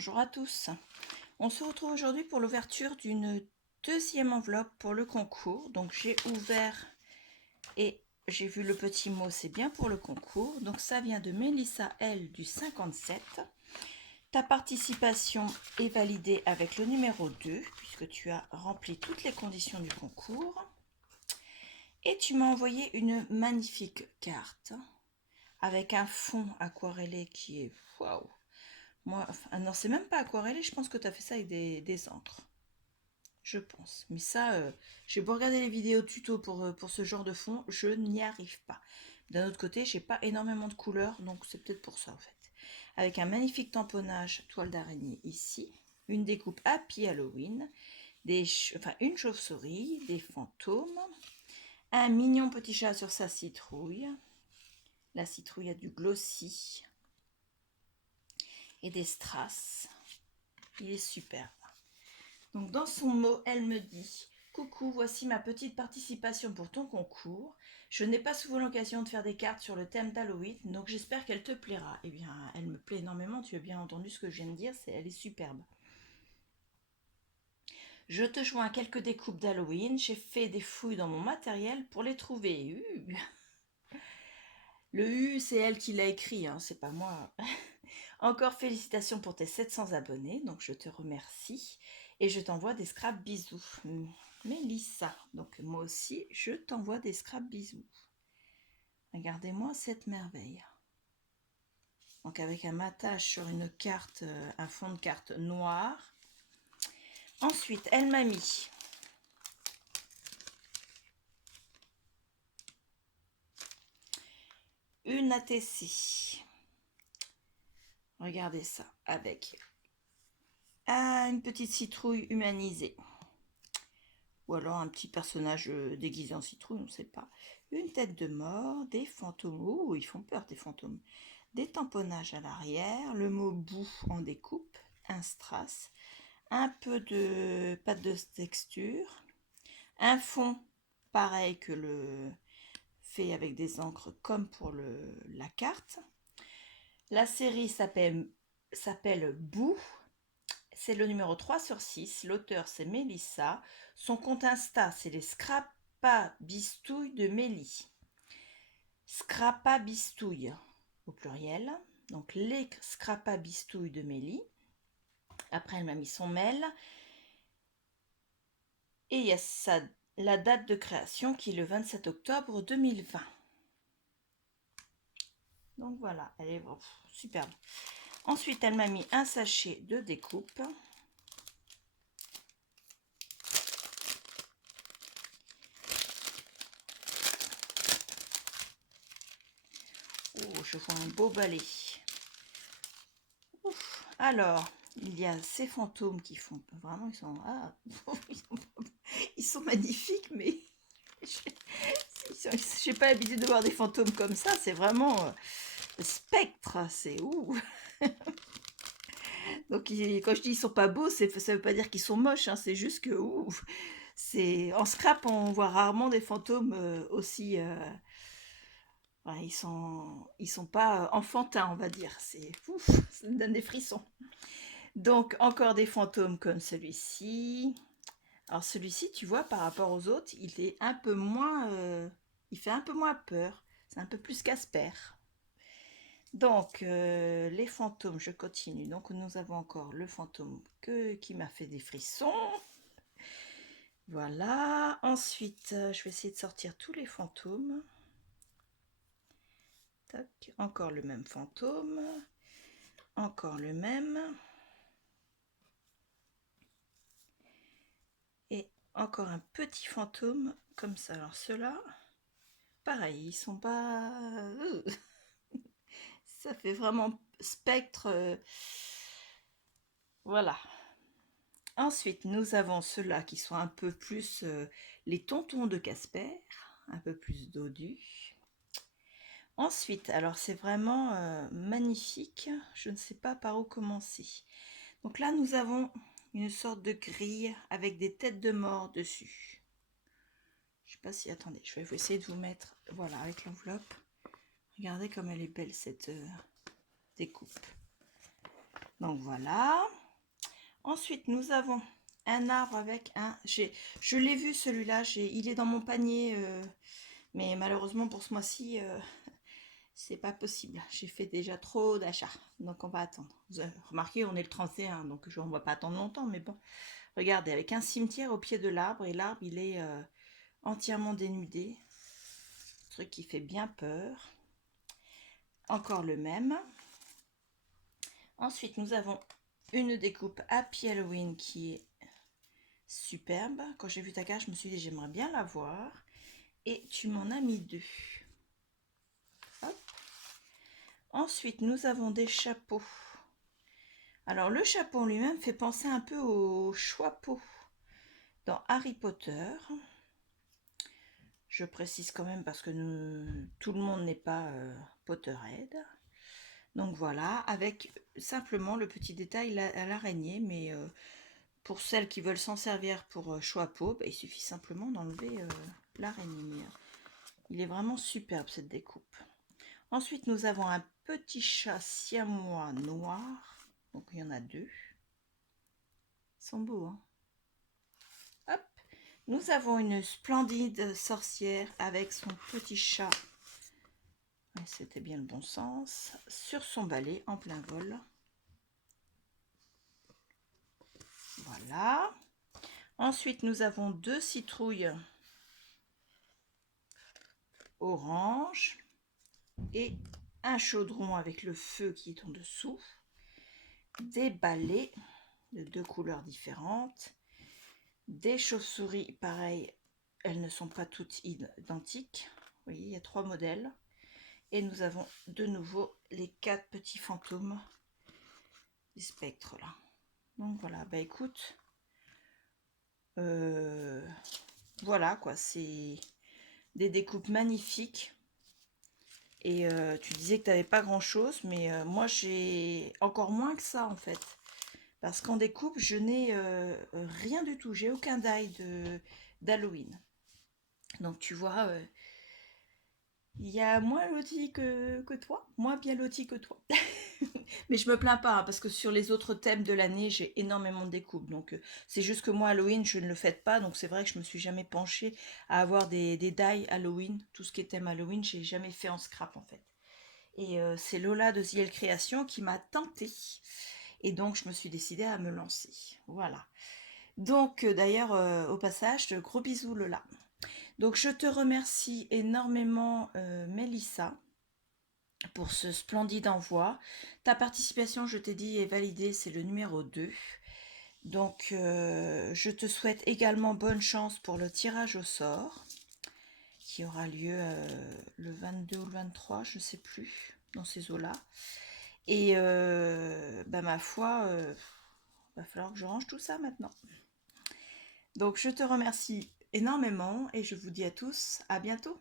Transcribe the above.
Bonjour à tous. On se retrouve aujourd'hui pour l'ouverture d'une deuxième enveloppe pour le concours. Donc j'ai ouvert et j'ai vu le petit mot c'est bien pour le concours. Donc ça vient de Mélissa L du 57. Ta participation est validée avec le numéro 2 puisque tu as rempli toutes les conditions du concours. Et tu m'as envoyé une magnifique carte avec un fond aquarellé qui est waouh. Moi, enfin, non, c'est même pas aquarellé, je pense que tu as fait ça avec des encres. Je pense. Mais ça, j'ai beau regarder les vidéos tuto pour ce genre de fond, je n'y arrive pas. D'un autre côté, j'ai pas énormément de couleurs, donc c'est peut-être pour ça en fait. Avec un magnifique tamponnage toile d'araignée ici, une découpe Happy Halloween, une chauve-souris, des fantômes, un mignon petit chat sur sa citrouille. La citrouille a du glossy et des strass. Il est superbe. Donc dans son mot, elle me dit « Coucou, voici ma petite participation pour ton concours. Je n'ai pas souvent l'occasion de faire des cartes sur le thème d'Halloween, donc j'espère qu'elle te plaira. » Eh bien, elle me plaît énormément, tu as bien entendu ce que je viens de dire, elle est superbe. Je te joins quelques découpes d'Halloween, j'ai fait des fouilles dans mon matériel pour les trouver. Le U, c'est elle qui l'a écrit, hein, c'est pas moi. Encore félicitations pour tes 700 abonnés, donc je te remercie. Et je t'envoie des scraps bisous. Mélissa, donc moi aussi, je t'envoie des scraps bisous. Regardez-moi cette merveille. Donc avec un matage sur une carte, un fond de carte noir. Ensuite, elle m'a mis une ATC. Regardez ça, avec une petite citrouille humanisée. Ou alors un petit personnage déguisé en citrouille, on ne sait pas. Une tête de mort, des fantômes. Oh, ils font peur, des fantômes. Des tamponnages à l'arrière, le mot bout en découpe, un strass, un peu de pâte de texture, un fond pareil que le fait avec des encres comme pour la carte. La série s'appelle Bout. C'est le numéro 3/6. L'auteur, c'est Mélissa. Son compte Insta, c'est les Scrapabistouilles de Mélie. Scrapabistouilles au pluriel. Donc, les Scrapabistouilles de Mélie. Après, elle m'a mis son mail. Et il y a la date de création qui est le 27 octobre 2020. Donc voilà, elle est superbe. Ensuite, elle m'a mis un sachet de découpe. Oh, je vois un beau balai. Ouf. Alors, il y a ces fantômes qui font vraiment, ils sont magnifiques, mais j'ai pas l'habitude de voir des fantômes comme ça. C'est vraiment spectre, c'est ouh. Donc quand je dis ils sont pas beaux, ça veut pas dire qu'ils sont moches, hein, c'est juste que ouh, c'est en scrap on voit rarement des fantômes aussi. Ouais, ils sont pas enfantins, on va dire. C'est ouf, ça me donne des frissons. Donc encore des fantômes comme celui-ci. Alors celui-ci, tu vois, par rapport aux autres, il est un peu moins, il fait un peu moins peur. C'est un peu plus Casper. Donc les fantômes, je continue. Donc nous avons encore le fantôme qui m'a fait des frissons. Voilà. Ensuite, je vais essayer de sortir tous les fantômes. Tac. Encore le même fantôme. Encore le même. Et encore un petit fantôme comme ça. Alors ceux-là, pareil, ils sont pas... Ça fait vraiment spectre. Voilà. Ensuite, nous avons ceux-là qui sont un peu plus les tontons de Casper, un peu plus dodus. Ensuite, alors c'est vraiment magnifique, je ne sais pas par où commencer. Donc là, nous avons une sorte de grille avec des têtes de mort dessus. Je ne sais pas si, attendez, je vais vous essayer de vous mettre, voilà, avec l'enveloppe. Regardez comme elle est belle cette découpe. Donc voilà. Ensuite, nous avons un arbre avec un... Je l'ai vu celui-là, il est dans mon panier, mais malheureusement pour ce mois-ci, c'est pas possible. J'ai fait déjà trop d'achats, donc on va attendre. Vous avez remarqué, on est le 31, donc on va pas attendre longtemps, mais bon. Regardez, avec un cimetière au pied de l'arbre, et l'arbre, il est entièrement dénudé. Truc qui fait bien peur. Encore le même. Ensuite, nous avons une découpe Happy Halloween qui est superbe. Quand j'ai vu ta carte, je me suis dit j'aimerais bien la voir. Et tu m'en as mis 2. Hop. Ensuite, nous avons des chapeaux. Alors, le chapeau lui-même fait penser un peu au chapeau dans Harry Potter. Je précise quand même parce que tout le monde n'est pas Potterhead. Donc voilà, avec simplement le petit détail à l'araignée, mais pour celles qui veulent s'en servir pour chapeau, bah, il suffit simplement d'enlever l'araignée. Il est vraiment superbe cette découpe. Ensuite, nous avons un petit chat siamois noir. Donc il y en a 2. Ils sont beaux, hein. Hop. Nous avons une splendide sorcière avec son petit chat. C'était bien le bon sens. Sur son balai en plein vol. Voilà. Ensuite, nous avons 2 citrouilles orange et un chaudron avec le feu qui est en dessous. Des balais de 2 couleurs différentes. Des chauves-souris, pareil, elles ne sont pas toutes identiques. Vous voyez, il y a 3 modèles. Et nous avons de nouveau les 4 petits fantômes des spectres là. Donc voilà, bah écoute, voilà quoi, c'est des découpes magnifiques. Et tu disais que tu n'avais pas grand chose, mais moi j'ai encore moins que ça en fait. Parce qu'en découpe, je n'ai rien du tout, j'ai aucun die d'Halloween. Donc tu vois, il y a moins loti que toi, moins bien loti que toi. Mais je me plains pas, hein, parce que sur les autres thèmes de l'année, j'ai énormément de découpes. Donc c'est juste que moi, Halloween, je ne le fête pas. Donc c'est vrai que je me suis jamais penchée à avoir des die Halloween. Tout ce qui est thème Halloween, j'ai jamais fait en scrap en fait. Et c'est Lola de Ziel Création qui m'a tentée. Et donc je me suis décidée à me lancer. Voilà. Donc d'ailleurs, au passage, gros bisous Lola. Donc je te remercie énormément Mélissa pour ce splendide envoi. Ta participation, je t'ai dit, est validée, c'est le numéro 2. Donc je te souhaite également bonne chance pour le tirage au sort qui aura lieu le 22 ou le 23, je ne sais plus, dans ces eaux-là. Et bah, ma foi, va falloir que je range tout ça maintenant. Donc je te remercie énormément et je vous dis à tous à bientôt.